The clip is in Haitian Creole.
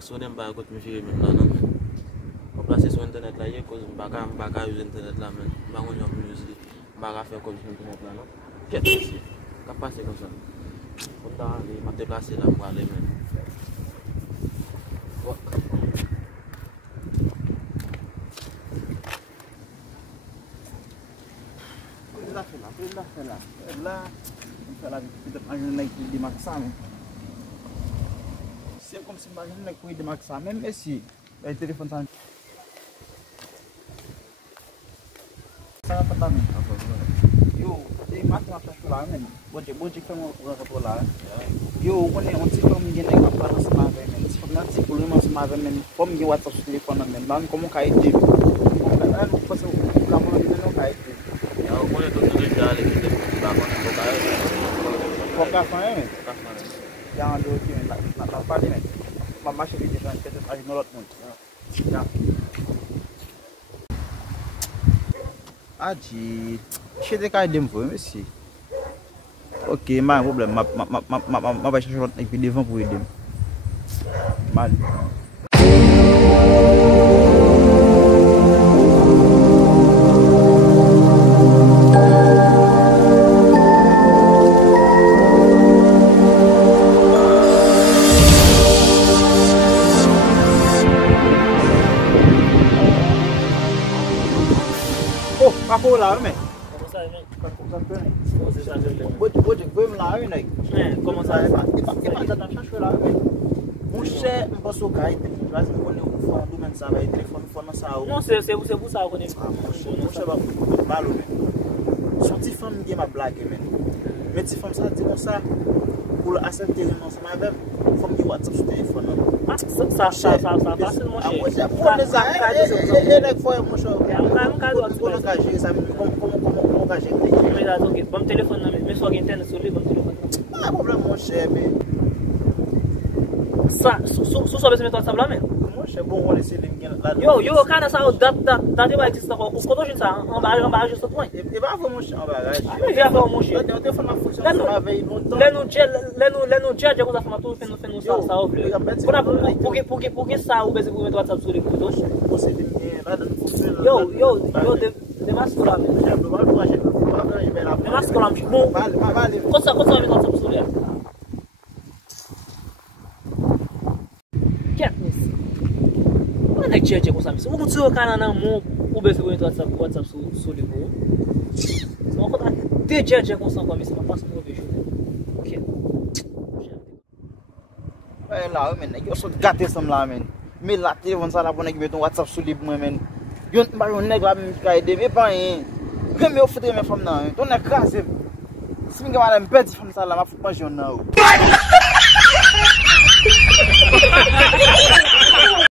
Parce que on aime pas me virer même là non. On place sur internet là hier cause pas use internet là même. Pas on use pas faire comme sur internet là non. Qu'est-ce que ça passer comme ça. On t'a m'a déplacer là pour aller même. Là, de Maxam. C'est comme si je de Maxam, même si le téléphone ça. Ça va pas même. Yo, des matins à faire là même. Bon, j'ai fait mon là. Yo, on est on s'y comme il y a pas par ce matin même. Si on a si pour le moment ce matin même, comme il y a WhatsApp sur téléphone même, là comment caille dit. Là, on passe au camon non caille. Ya, on est tout déjà les qui Foca fame. Jangan dulu sih, nak apa ni? Mama sih di sana kita lagi nolot pun. Ya. Aji, saya dekat dem pun mesti. Ok, mas problem, ma vai chercher aqui devant pour dem. Mal. Aku lah meh. Comment ça mec? Comme ça peut. C'est ça je l'aime. Boje me la une. Comment ça Pas dans chercher là. Mon cher, on passe au caille, vas-y on est au fond, nous ça va téléphone ça. Non, c'est pour ça qu'on est. Mon cher va mal. Son petit femme qui m'a blagué même. Mais petit femme ça dit comme ça pour accepter non ça m'a même femme qui WhatsApp sur téléphone. Ça facilement cher. Pour les et les fois mon cher. Comment engager ça comment engager. Mais là donc bon téléphone mais soit internet sur le bon téléphone. Pas problème mon cher mais ça só vai se meter WhatsApp lá mesmo. Mon cher bon on laisser les là. Yo cara ça dá vai existir com quando a gente tá embalagem só põe. E vai mon cher embalagem. Mas já vai mon cher. Eu falar função na veio no Lá no dia coisa fama tudo fazendo salve. Porque sabe esse movimento WhatsApp sobre tudo. Você tem lá no função. Yo de mascular mesmo. Já vai para a gente. De mascular bom. Vale. Cosa WhatsApp sobre. Onde é que tinha com sabe? O que o cara na mão, o beijo com WhatsApp sobre o. Só contar de dia com são com mim, não passa no beijo. OK. É lá, men. Eu sou gato esse lá, men. Me lá teve um sala para que me um WhatsApp sobre o men. Eu não um nego lá me cai de me pai. Que meu filho me fam não. Tô na casa. Se me gamar me pede fam sala, mas não.